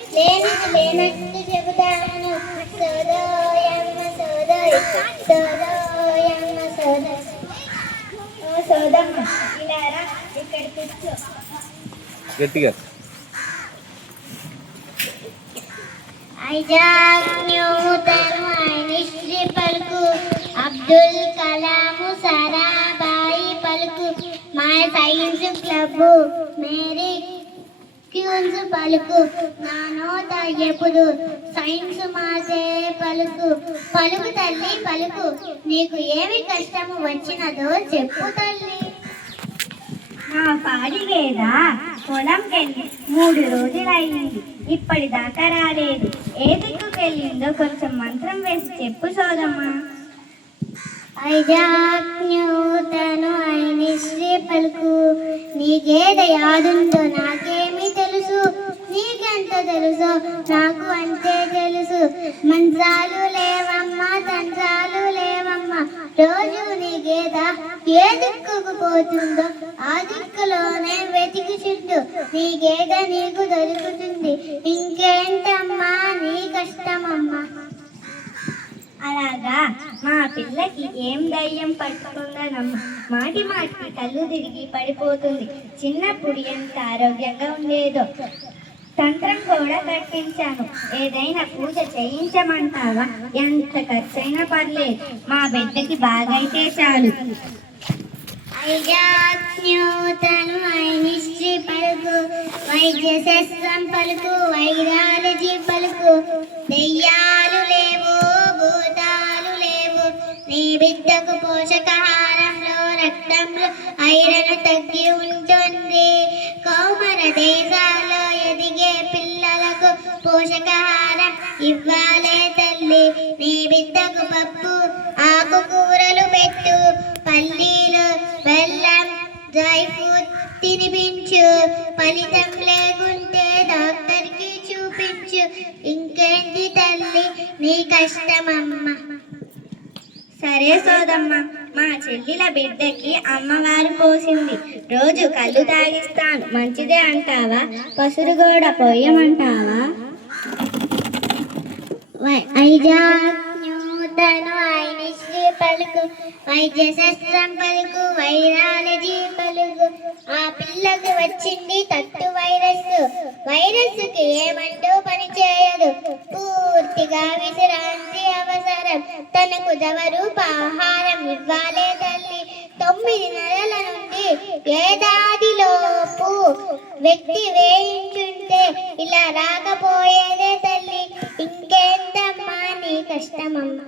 లేనిది లేనట్టు చెబుతాను. సోదోయమ్మ సోదోయ్ సోదోయమ్మ సోదోయ్. ఓ సోదమ్మ ఇలా రా, ఇక్కడ కూర్చో. గట్టిగా ఐజాక్ న్యూటన్ ఐన్స్టీన్ పలుకు, అబ్దుల్ కలాం సారాభాయి పలుకు, మా సైన్స్ క్లబ్ మేరీ క్యూన్స్ పలుకు, నానో ఎప్పుడు సైన్స్ మాసే పలుకు. పలుకు తల్లి పలుకు, నీకు ఏమి కష్టము వచ్చినదో చెప్పు తల్లి. నా పాడి గేద పొలంకెళ్ళి 3 రోజులయ్యింది, ఇప్పటిదాకా రాలేదు. ఏ దిక్కుకెళ్ళిందో కొంచెం మంత్రం వేసి చెప్పు సోదమ్మా. ఐజాక్ న్యూటన్ ఐన్స్టీన్ పలుకు, నీ గేద యాదుందో నాకేమి తెలుసు, నీకెంత తెలుసో నాకు అంతే తెలుసు. మంత్రాలు లేవమ్మా తంత్రాలు లేవమ్మా, రోజు నీ గేద ఏ దిక్కుకు పోతుందో ఆ దిక్కులోనే వెతికి చుట్టూ నీ గేద నీకు దొరుకుతుంది. ఇంకేంటమ్మా నీ కష్టమమ్మా. అలాగా, మా పిల్లకి ఏం దయ్యం పట్టుకుందనమ్మా, మాటి మాటికి కళ్ళు తిరిగి పడిపోతుంది. చిన్నప్పుడు ఎంత ఆరోగ్యంగా ఉండేదో. తంత్రం కూడా కట్టించాను. ఏదైనా పూజ చేయించమంటావా? ఎంత ఖర్చైనా పర్లేదు, మా బిడ్డకి బాగైతే చాలు. ఐజాక్ న్యూటన్ ఐన్స్టీన్ పలుకు, వైద్య శాస్త్రం పలుకు, వైరాలజీ పలుకు, దెయ్యాలు లేవు భూతాలు లేవు, నీ బిడ్డకు పోషకాహారంలో రక్తంలో ఐరన్ తగ్గి ఉంటుంది. కౌమర దేశాల్లో ఎదిగే పిల్లలకు పోషకాహారం ఇవ్వాలే తల్లి. నీ బిడ్డకు పప్పు ఆకుకూరలు పెట్టు, పల్లీలు బెల్లం డ్రై ఫ్రూట్ తినిపించు. ఫలితం లేకుంటే డాక్టర్కి చూపించు. ఇంకేంటి తల్లి నీ కష్టమమ్మ. సరే సోదమ్మ, మా చెల్లిల బిడ్డకి అమ్మవారు పోసింది, రోజు కళ్ళు తాగిస్తాను. మంచిదే అంటావా? పసురు కూడా పోయమంటావా? ఐజాక్ న్యూటన్ ఐన్స్టీన్ పలుకు, వైద్య శాస్త్రం పలుకు, వైరాలజీ పలుకు, ఆ పిల్లకు వచ్చింది తట్టు వైరస్. వైరస్కి ఏమంటూ పని చేయదు, పూర్తిగా విశ్రాంతి అవసరం. తనకు దవరూప ఆహారం ఇవ్వాలే తల్లి. 9 నెలల నుండి ఏడాదిలోపు వ్యక్తి వేయించుంటే ఇలా రాకపోయేదే తల్లి. ఇంకేంటమ్మా నీ కష్టమమ్మా.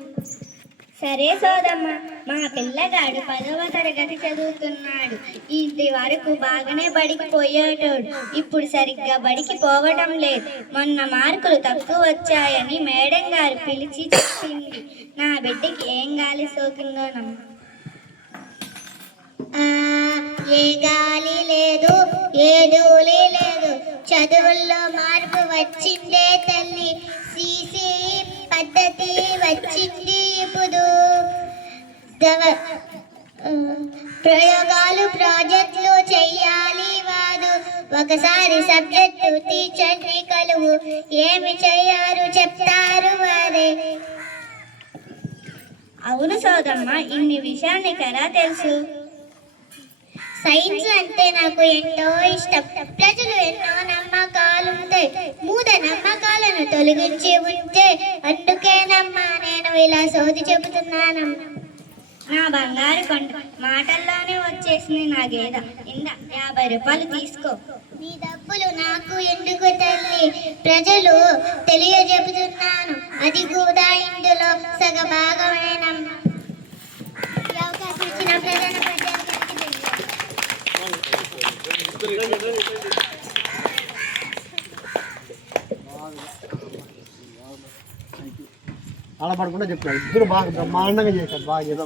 సరే సోదమ్మ, మా పిల్లగాడు 10వ తరగతి చదువుతున్నాడు. ఇది వరకు బాగానే బడికి పోయేటోడు, ఇప్పుడు సరిగ్గా బడికి పోవడం లేదు. మొన్న మార్కులు తక్కువ వచ్చాయని మేడం గారు పిలిచి చెప్పింది. నా బిడ్డకి ఏం గాలి సోకిందోనమ్మా. ఏ గాలి లేదు ఏ ధూళి లేదు, చదువుల్లో మార్పు వచ్చిందే తల్లి. సీసీ పద్ధతి వచ్చింది ఇప్పుడు. ప్రయోగాలు ప్రాజెక్టులు చెయ్యాలి వారు. ఒకసారి సబ్జెక్టు టీచర్ని కలువు, ఏమి చెయ్యారు చెప్తారు వారే. అవును సోదమ్మ, ఇన్ని విషయాలు నీకు ఎలా తెలుసు? సైన్స్ అంటే నాకు ఎంతో ఇష్టం. ప్రజలు ఎన్నో నమ్మకాలుంటాయి, మూఢ నమ్మకాలను తొలగించి ఉంటే అందుకేనమ్మా నేను ఇలా సోది చెబుతున్నానమ్మా. నా బంగారు కొండ, మాటల్లోనే వచ్చేసింది నా గేద. ఇందా 50 రూపాయలు తీసుకో. నీ డబ్బులు నాకు ఎందుకు తల్లి, ప్రజలు తెలియజెబుతున్నాను, అది కూడా ఇందులో సగభాగమేనమ్మా. ఈ అవకాశం ఇచ్చిన ప్రధాన అలా పడకుండా చెప్తాను. ఇద్దరు బాగా బ్రహ్మాండంగా చేశారు, బాగా ఏదో